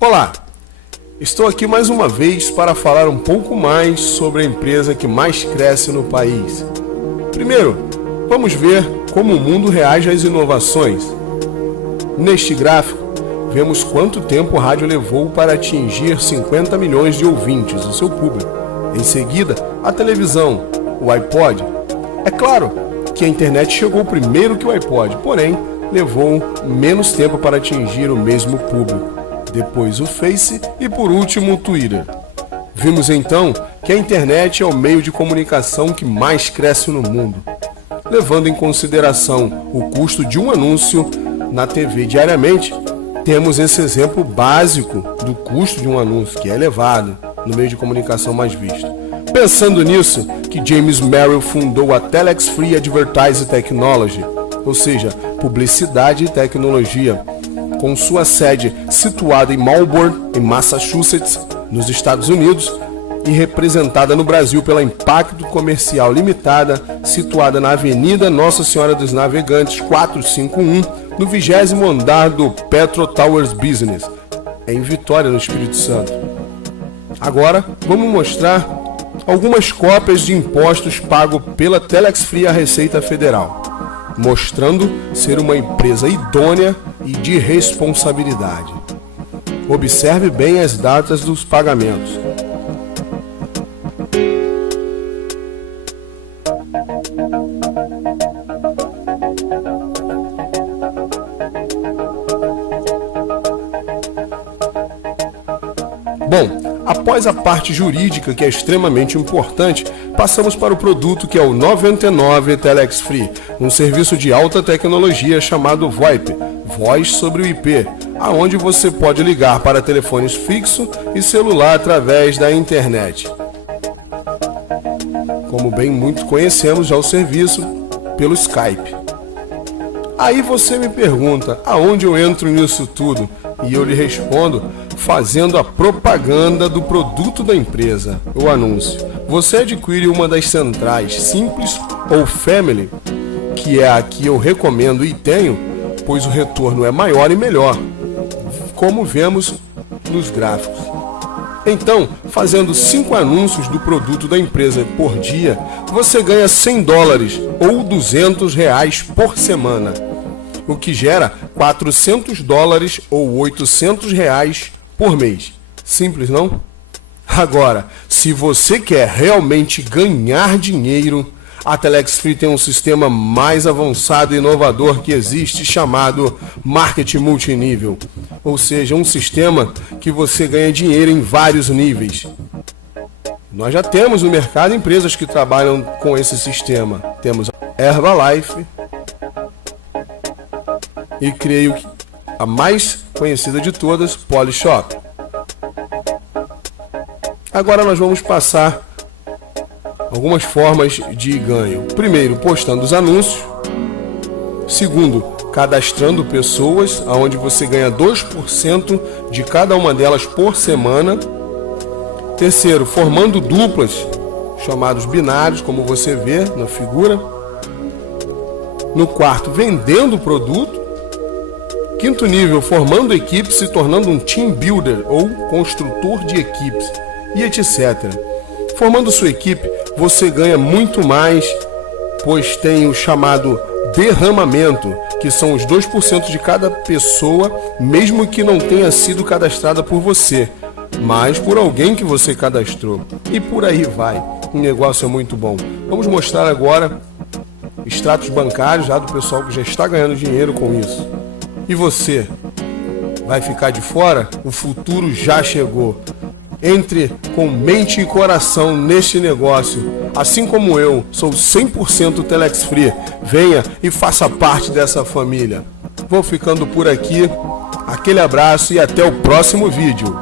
Olá, estou aqui mais uma vez para falar um pouco mais sobre a empresa que mais cresce no país. Primeiro, vamos ver como o mundo reage às inovações. Neste gráfico, vemos quanto tempo o rádio levou para atingir 50 milhões de ouvintes, o seu público. Em seguida, a televisão, o iPod. É claro que a internet chegou primeiro que o iPod, porém, levou menos tempo para atingir o mesmo público. Depois o Face e por último o Twitter. Vimos então que a internet é o meio de comunicação que mais cresce no mundo. Levando em consideração o custo de um anúncio na TV diariamente, temos esse exemplo básico do custo de um anúncio, que é elevado no meio de comunicação mais visto. Pensando nisso, que James Merrill fundou a Telex Free Advertising Technology, ou seja, publicidade e tecnologia, com sua sede situada em Marlborough, em Massachusetts, nos Estados Unidos, e representada no Brasil pela Impacto Comercial Limitada, situada na Avenida Nossa Senhora dos Navegantes 451, no 20º andar do Petro Towers Business, em Vitória, no Espírito Santo. Agora, vamos mostrar algumas cópias de impostos pagos pela Telex Free à Receita Federal, mostrando ser uma empresa idônea e de responsabilidade. Observe bem as datas dos pagamentos. Bom, após a parte jurídica, que é extremamente importante, passamos para o produto que é o 99 Telex Free, um serviço de alta tecnologia chamado VoIP, Voz sobre o IP, aonde você pode ligar para telefones fixo e celular através da internet. Como bem muito conhecemos já o serviço pelo Skype. Aí você me pergunta, aonde eu entro nisso tudo? E eu lhe respondo, fazendo a propaganda do produto da empresa, o anúncio. Você adquire uma das centrais Simples ou Family, que é a que eu recomendo e tenho, pois o retorno é maior e melhor, como vemos nos gráficos. Então, fazendo 5 anúncios do produto da empresa por dia, você ganha $100 ou R$200 por semana, o que gera $400 ou R$800 por mês. Simples, não? Agora, se você quer realmente ganhar dinheiro, a Telex Free tem um sistema mais avançado e inovador que existe, chamado Marketing Multinível, ou seja, um sistema que você ganha dinheiro em vários níveis. Nós já temos no mercado empresas que trabalham com esse sistema. Temos a Herbalife e creio que a mais conhecida de todas, Polishop. Agora nós vamos passar algumas formas de ganho. Primeiro, postando os anúncios. Segundo, cadastrando pessoas, onde você ganha 2% de cada uma delas por semana. Terceiro, formando duplas, chamados binários, como você vê na figura. No quarto, vendendo o produto. Quinto nível, formando equipes, se tornando um team builder ou construtor de equipes, e etc. Formando sua equipe, você ganha muito mais, pois tem o chamado derramamento, que são os 2% de cada pessoa, mesmo que não tenha sido cadastrada por você, mas por alguém que você cadastrou. E por aí vai. O negócio é muito bom. Vamos mostrar agora extratos bancários já do pessoal que já está ganhando dinheiro com isso. E você? Vai ficar de fora? O futuro já chegou. Entre com mente e coração neste negócio. Assim como eu, sou 100% Telex Free. Venha e faça parte dessa família. Vou ficando por aqui. Aquele abraço e até o próximo vídeo.